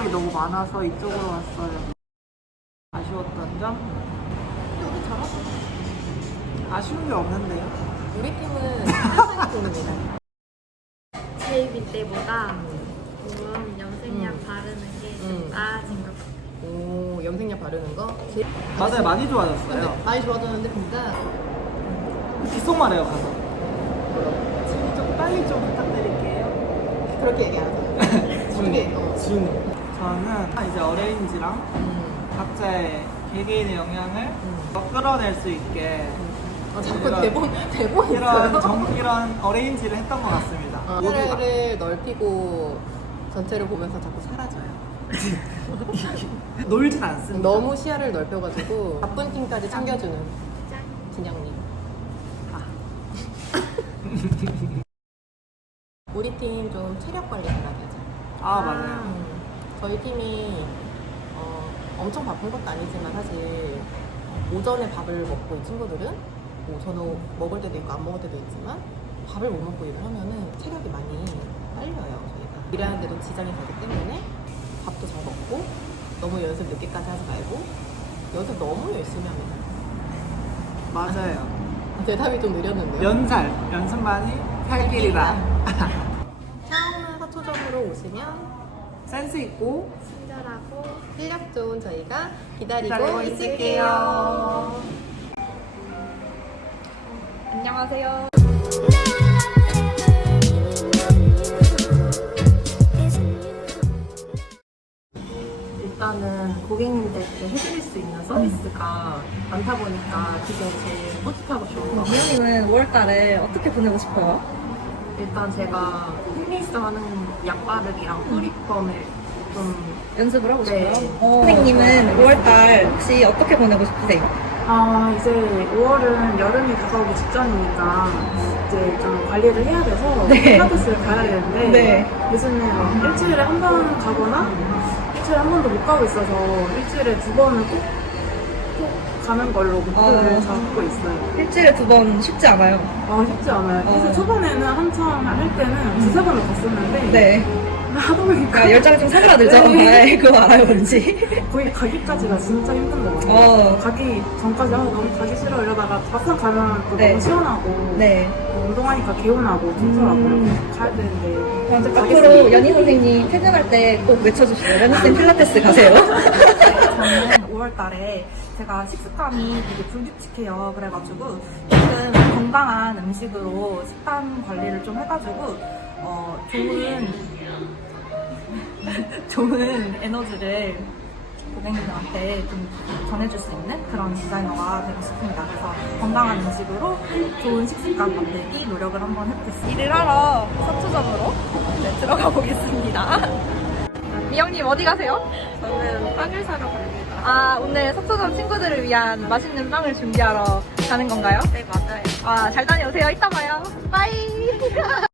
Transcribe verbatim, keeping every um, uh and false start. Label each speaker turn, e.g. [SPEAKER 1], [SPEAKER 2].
[SPEAKER 1] 사람이 너무 많아서 이쪽으로 왔어요. 아쉬웠던 점?
[SPEAKER 2] 우리 잘하고.
[SPEAKER 1] 아쉬운 게 없는데요.
[SPEAKER 2] 우리 팀은 끝까지 돕니다.
[SPEAKER 3] 제이비 때보다 좀 염색약
[SPEAKER 2] 음.
[SPEAKER 3] 바르는 게 좀
[SPEAKER 2] 음.
[SPEAKER 3] 나아진 것 같아요.
[SPEAKER 2] 오, 염색약 바르는 거? 제...
[SPEAKER 1] 맞아요, 많이 좋아졌어요.
[SPEAKER 2] 근데 많이 좋아졌는데 진짜
[SPEAKER 1] 귓속말해요, 가서. 지금 좀 빨리 좀 부탁드릴게요.
[SPEAKER 2] 그렇게 얘기 안 하잖아. 중계. 어, 중.
[SPEAKER 1] 저는 이제 어레인지랑
[SPEAKER 2] 음.
[SPEAKER 1] 각자의 개개인의 영향을
[SPEAKER 2] 음.
[SPEAKER 1] 더 끌어낼 수 있게
[SPEAKER 2] 어, 자꾸
[SPEAKER 1] 이런-
[SPEAKER 2] 대본, 대본
[SPEAKER 1] 이런
[SPEAKER 2] 있어요.
[SPEAKER 1] 정, 이런 어레인지를 했던 것 같습니다.
[SPEAKER 2] 어,
[SPEAKER 1] 모두가.
[SPEAKER 2] 사례를 넓히고 전체를 보면서 자꾸 사라져요.
[SPEAKER 1] 놀진 않습니다.
[SPEAKER 2] 너무 시야를 넓혀가지고 바쁜 팀까지 챙겨주는 진영님.
[SPEAKER 1] 아.
[SPEAKER 2] 우리 팀 좀 체력 관리 잘해야 되죠.
[SPEAKER 1] 아, 맞아요.
[SPEAKER 2] 음, 저희 팀이 어, 엄청 바쁜 것도 아니지만 사실 오전에 밥을 먹고 이 친구들은 오전에 먹을 때도 있고 안 먹을 때도 있지만 밥을 못 먹고 일을 하면은 체력이 많이 딸려요. 저희가 일하는데도 지장이 가기 때문에 밥도 잘 먹고 너무 연습 늦게까지 하지 말고 연습 너무 열심히 합니다.
[SPEAKER 1] 맞아요.
[SPEAKER 2] 대답이 좀 느렸는데요.
[SPEAKER 1] 연살, 연습만이 살 길이다.
[SPEAKER 2] 처음 서초점으로 오시면
[SPEAKER 1] 센스 있고
[SPEAKER 3] 친절하고
[SPEAKER 2] 실력 좋은 저희가 기다리고,
[SPEAKER 1] 기다리고 있을게요.
[SPEAKER 3] 안녕하세요.
[SPEAKER 2] 일단은 고객님들께 해드릴 수 있는 서비스가 많다 보니까 그게 제일 뿌듯하고 좋은 것 같아요.
[SPEAKER 4] 미영님은 오월달에 어떻게 보내고 싶어요?
[SPEAKER 2] 일단 제가 힐리스 하는 약바르기랑 뿌리펌을 좀
[SPEAKER 4] 연습을 하고
[SPEAKER 2] 네.
[SPEAKER 4] 싶어요? 어, 선생님은 오월달 혹시 어떻게 보내고 싶으세요?
[SPEAKER 5] 아, 이제 오월은 여름이 다가오기 직전이니까 이제 좀 관리를 해야 돼서
[SPEAKER 4] 네.
[SPEAKER 5] 필라테스를 가야 되는데
[SPEAKER 4] 네.
[SPEAKER 5] 요즘에 막 일주일에 한 번 가거나 일주일에 한 번도 못 가고 있어서 일주일에 두 번은 꼭, 꼭 가는 걸로 목표를
[SPEAKER 4] 어.
[SPEAKER 5] 잡고 있어요.
[SPEAKER 4] 일주일에 두 번 쉽지 않아요.
[SPEAKER 5] 아, 쉽지 않아요.
[SPEAKER 4] 어.
[SPEAKER 5] 사실 초반에는 한창 할 때는 두세 번을 갔었는데
[SPEAKER 4] 네.
[SPEAKER 5] 하다 보니까
[SPEAKER 4] 그러니까 열정이 좀 사그라들죠?
[SPEAKER 5] 네.
[SPEAKER 4] 네, 그거 알아요, 뭔지.
[SPEAKER 5] 거의 가기까지가 진짜 힘든 것 같아요.
[SPEAKER 4] 어.
[SPEAKER 5] 가기 전까지 아, 너무 가기 싫어 이러다가 막상 가면 또
[SPEAKER 4] 네.
[SPEAKER 5] 너무 시원하고
[SPEAKER 4] 네.
[SPEAKER 5] 또 운동하니까 개운하고 좋더라고요.
[SPEAKER 4] 음.
[SPEAKER 5] 가야 되는데
[SPEAKER 4] 맞아, 앞으로
[SPEAKER 5] 가겠습니다.
[SPEAKER 4] 연희 선생님 퇴근할 때 꼭 외쳐주세요. 연희쌤 필라테스 가세요.
[SPEAKER 6] 저는 오월 달에 제가 식습관이 되게 불규칙해요. 그래가지고 조금 건강한 음식으로 식단 관리를 좀 해가지고 어, 좋은 좋은 에너지를 고객님들한테 좀 전해줄 수 있는 그런 디자이너가 되고 싶습니다. 그래서 건강한 음식으로 좋은 식습관 만들기 노력을 한번 해보겠습니다. 일을 하러 서초점으로 네, 들어가 보겠습니다.
[SPEAKER 4] 미영님 어디 가세요?
[SPEAKER 3] 저는 빵을 사러 갑니다.
[SPEAKER 4] 아, 오늘 석소점 친구들을 위한 맛있는 빵을 준비하러 가는 건가요?
[SPEAKER 3] 네, 맞아요.
[SPEAKER 4] 아, 잘 다녀오세요. 이따 봐요. 빠이.